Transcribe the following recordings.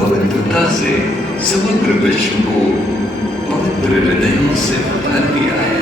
पवित्रता से समग्र विश्व को पवित्र हृदयों से भर दिया है।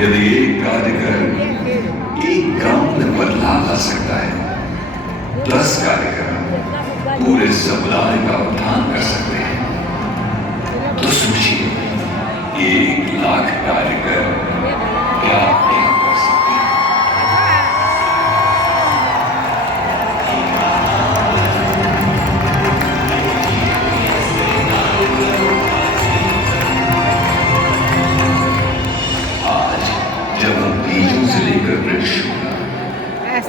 यदि एक कार्यक्रम एक गाँव में बदलाव ला सकता है, दस कार्यक्रम पूरे समुदाय का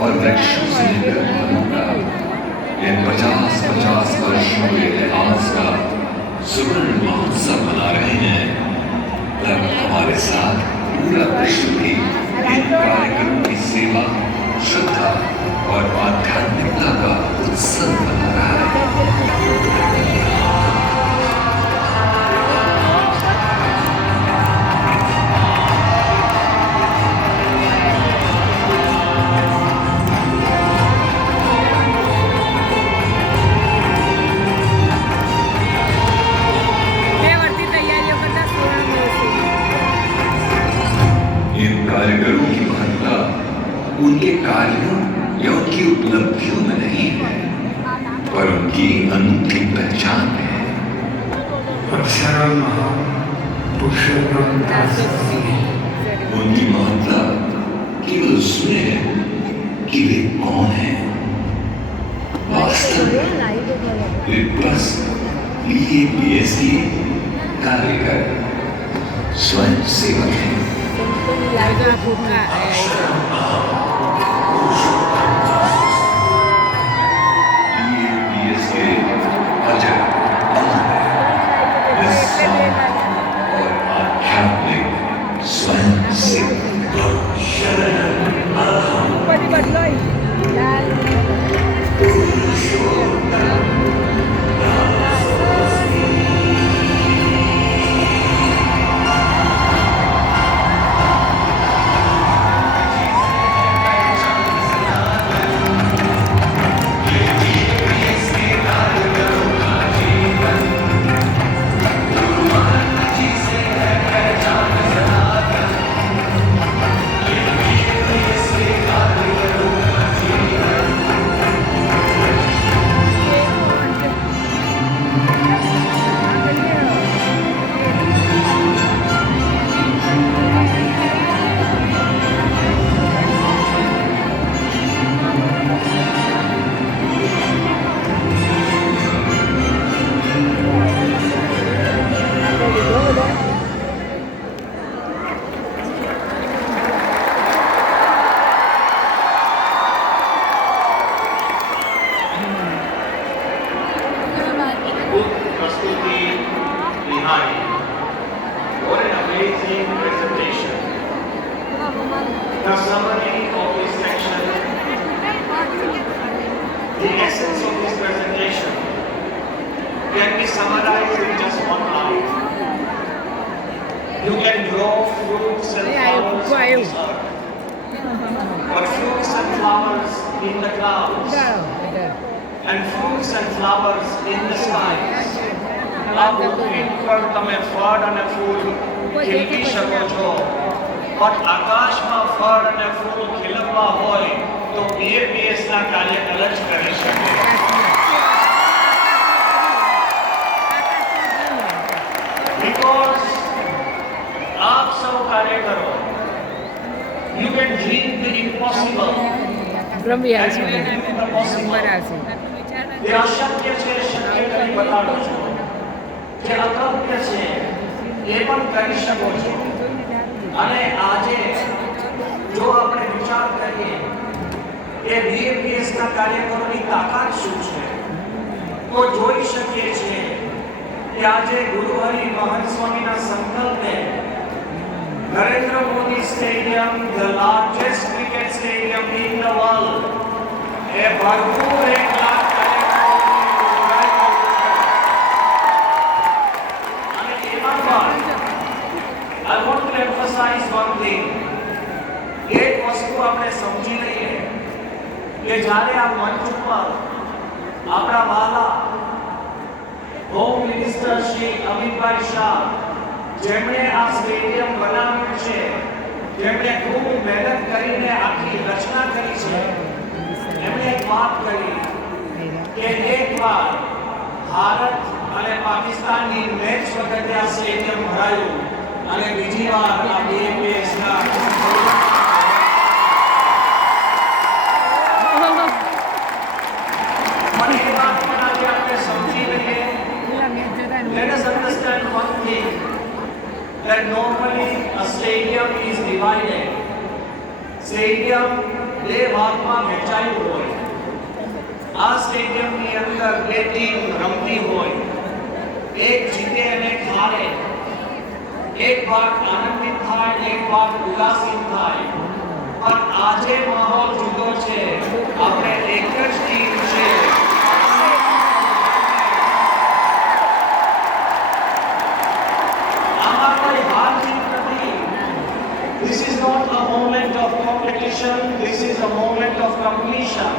और वृक्षों से लेकर फलों का ये पचास पचास वर्षों के इतिहास का सुवर्ण महोत्सव उनके कार्यों या उनकी उपलब्धियों में नहीं है पर उनकी अनूठी पहचान है। उनकी महत्ता केवल उसमें है कि वे कौन है। वास्तव में वे बस बीएपीएस के कार्यकर स्वयं सेवक हैं। Pwede ba, Lloyd? Yan. can be summarized in just one line. You can grow fruits and Yeah, I- flowers on this earth. But fruits and flowers in the clouds and fruits and flowers in the skies. આ પૃથ્વી પર તમે ફળ અને ફૂલ ખીલવી શકો છો પણ આકાશમાં ફળ અને ફૂલ ખીલવવા હોય તો બીએપીએસ ના કાર્યકર છો. જે અકલ્પ્ય છે, એ પણ કરી શકો છો. અને આજે જો આપણે વિચાર કરીએ કે બીએપીએસ ના કાર્યકરોની તાકાત શું છે? તો જોઈ શકીએ છીએ કે આજે ગુરુહરિ મહંત સ્વામીના સંકલ્પે Narendra Modi stadium the largest cricket stadium in the world એ ભરપૂર એક લાખ કાર્યક્રમોથી ઉભરાઈ ગયું છે. અને એમાં પણ I want to emphasize one thing. એક વસ્તુ આપણે સમજી લઈએ કે જ્યારે આ મંચ ઉપર આપણા વાલા હોમ મિનિસ્ટર શ્રી અમિતભાઈ શાહ જેમણે આ સ્ટેડિયમ બનાવ્યું છે, જેમણે ખૂબ મહેનત કરીને આખી રચના કરી છે, એમણે એક વાત કરી કે એકવાર ભારત અને પાકિસ્તાનની મેચ વખતે આ સ્ટેડિયમ ભરાયું અને બીજી વાર આ BMPS એ વાત પણ આજે આપણે સમજી લઈએ. પેલા મેચ જોતા ને Let us understand one thing. That normally a stadium is divided. Stadium, બે ભાગમાં વહેંચાયું હોય. આ સ્ટેડિયમની અંદર બે ટીમ રમતી હોય. એક જીતે અને હારે. એક ભાગ આનંદિત થાય, એક ભાગ ઉદાસીન થાય. પણ આજે માહોલ જુદો છે. આપણે એક જ ટીમ છે આમાં કોઈ હાર જીત નથી This is not a moment of competition, this is a moment of completion.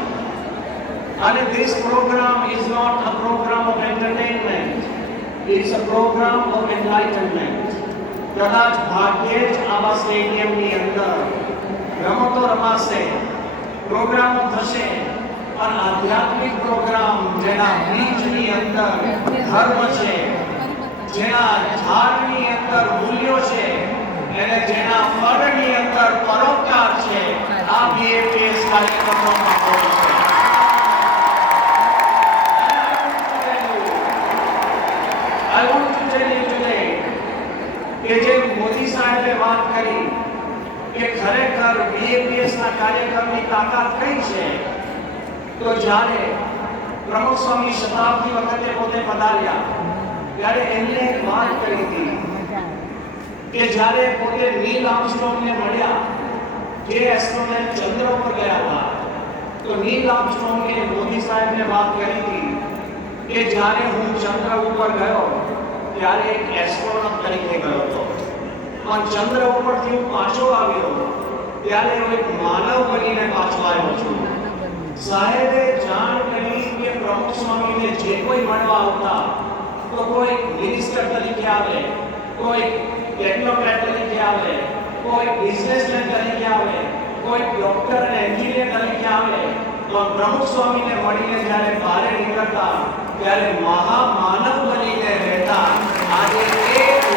And this program is not a program of entertainment, it is a program of enlightenment. કદાચ ભાગ્યે જ આવા સ્ટેડિયમની અંદર રમતો રમાશે પ્રોગ્રામો થશે પણ આધ્યાત્મિક પ્રોગ્રામ જેના બીજની અંદર ધર્મ છે જેના ઝાડની અંદર મૂલ્યો છે અને જેના ફળની અંદર બીએપીએસ કાર્યક્રમનો માહોલ છે I want to tell you today કે જે મોદી સાહેબે વાત કરી કે ખરેખર બીએપીએસ ના કાર્યક્રમની તાકાત કઈ છે તો જ્યારે પ્રમુખ સ્વામી શતાબ્દી વખતે પોતે પધાર્યા ત્યારે એમને એક વાત કરી હતી કે જ્યારે પોતે નીલ આર્મસ્ટ્રોંગને મળ્યા જે એસ્ટ્રોનેટ ચંદ્ર ઉપર ગયા હતા તો નીલ આર્મસ્ટ્રોંગે મોદી સાહેબને વાત કરી હતી કે જ્યારે હું ચંદ્ર ઉપર ગયો ત્યારે એક એસ્ટ્રોનોટ તરીકે ગયો હતો પણ ચંદ્ર ઉપરથી હું પાછો આવ્યો ત્યારે હું એક માનવ બનીને પાછો આવ્યો છું સાહેબે જાણ કરી કે પ્રમુખ સ્વામીને જે કોઈ મળવા આવતા તો કોઈ મિનિસ્ટર તરીકે આવે કોઈ ટેકનોક્રેટ તરીકે આવે કોઈ બિઝનેસમેન તરીકે આવે, કોઈ ડોક્ટર અને એન્જિનિયર તરીકે આવે, તો પ્રમુખ સ્વામીને મળીને જ્યારે બહાર નીકળતા, ત્યારે મહામાનવ બનીને રહેતા આજે એ